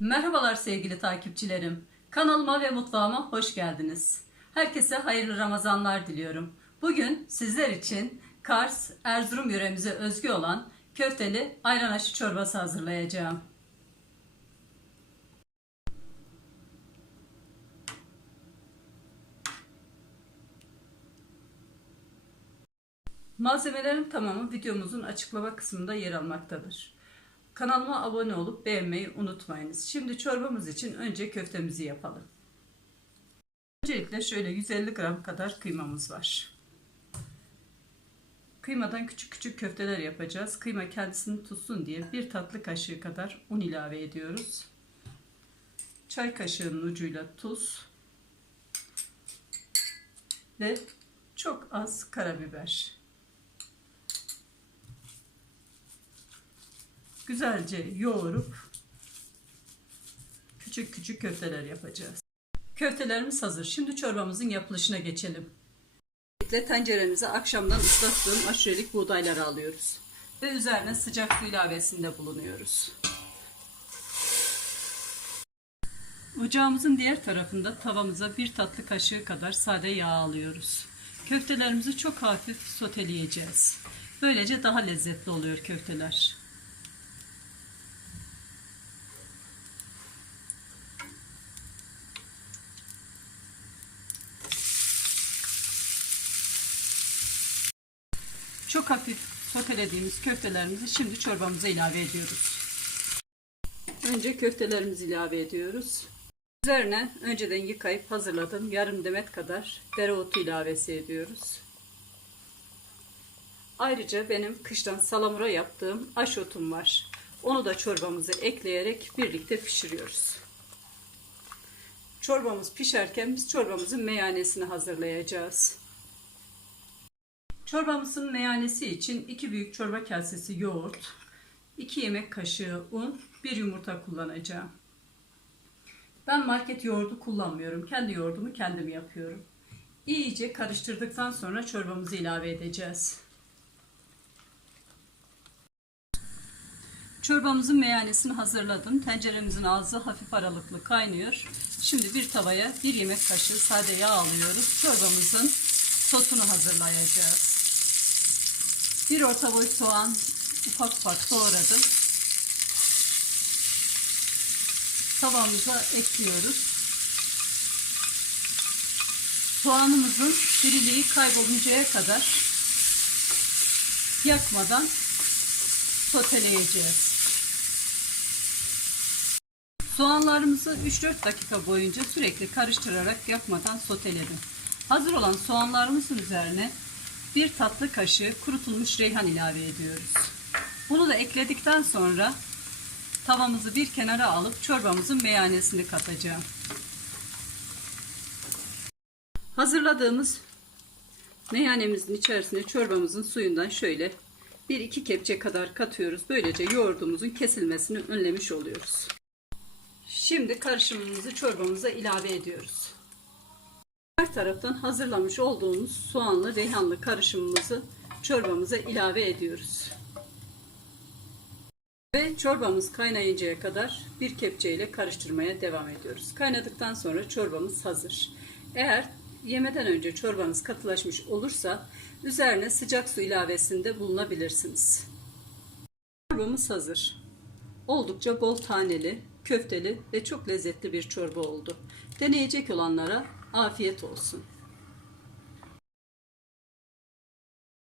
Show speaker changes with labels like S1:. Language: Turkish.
S1: Merhabalar sevgili takipçilerim. Kanalıma ve mutfağıma hoş geldiniz. Herkese hayırlı Ramazanlar diliyorum. Bugün sizler için Kars, Erzurum yöremize özgü olan köfteli ayran aşı çorbası hazırlayacağım. Malzemelerin tamamı videomuzun açıklama kısmında yer almaktadır. Kanalıma abone olup beğenmeyi unutmayınız. Şimdi çorbamız için önce köftemizi yapalım. Öncelikle şöyle 150 gram kadar kıymamız var. Kıymadan küçük küçük köfteler yapacağız. Kıyma kendisini tutsun diye bir tatlı kaşığı kadar un ilave ediyoruz. Çay kaşığının ucuyla tuz ve çok az karabiber. Güzelce yoğurup küçük küçük köfteler yapacağız. Köftelerimiz hazır. Şimdi çorbamızın yapılışına geçelim. Öncelikle tenceremize akşamdan ıslattığım aşurelik buğdayları alıyoruz. Ve üzerine sıcak su ilavesinde bulunuyoruz. Ocağımızın diğer tarafında tavamıza bir tatlı kaşığı kadar sade yağ alıyoruz. Köftelerimizi çok hafif soteleyeceğiz. Böylece daha lezzetli oluyor köfteler. Çok hafif sotelediğimiz köftelerimizi şimdi çorbamıza ilave ediyoruz. Önce köftelerimizi ilave ediyoruz. Üzerine önceden yıkayıp hazırladığım yarım demet kadar dereotu ilavesi ediyoruz. Ayrıca benim kıştan salamura yaptığım aşotum var. Onu da çorbamıza ekleyerek birlikte pişiriyoruz. Çorbamız pişerken biz çorbamızın meyanesini hazırlayacağız. Çorbamızın meyanesi için 2 büyük çorba kasesi yoğurt, 2 yemek kaşığı un, 1 yumurta kullanacağım. Ben market yoğurdu kullanmıyorum. Kendi yoğurdumu kendim yapıyorum. İyice karıştırdıktan sonra çorbamızı ilave edeceğiz. Çorbamızın meyanesini hazırladım. Tenceremizin ağzı hafif aralıklı kaynıyor. Şimdi bir tavaya bir yemek kaşığı sade yağ alıyoruz. Çorbamızın sosunu hazırlayacağız. Bir orta boy soğan ufak ufak doğradım. Tavamıza ekliyoruz. Soğanımızın diriliği kayboluncaya kadar yakmadan soteleyeceğiz. Soğanlarımızı 3-4 dakika boyunca sürekli karıştırarak yakmadan soteledim. Hazır olan soğanlarımızın üzerine bir tatlı kaşığı kurutulmuş reyhan ilave ediyoruz. Bunu da ekledikten sonra tavamızı bir kenara alıp çorbamızın meyanesini katacağım. Hazırladığımız meyanemizin içerisine çorbamızın suyundan şöyle bir iki kepçe kadar katıyoruz. Böylece yoğurdumuzun kesilmesini önlemiş oluyoruz. Şimdi karışımımızı çorbamıza ilave ediyoruz. Her taraftan hazırlamış olduğumuz soğanlı reyhanlı karışımımızı çorbamıza ilave ediyoruz. Ve çorbamız kaynayıncaya kadar bir kepçe ile karıştırmaya devam ediyoruz. Kaynadıktan sonra çorbamız hazır. Eğer yemeden önce çorbanız katılaşmış olursa üzerine sıcak su ilavesinde bulunabilirsiniz. Çorbamız hazır. Oldukça bol taneli, köfteli ve çok lezzetli bir çorba oldu. Deneyecek olanlara afiyet olsun.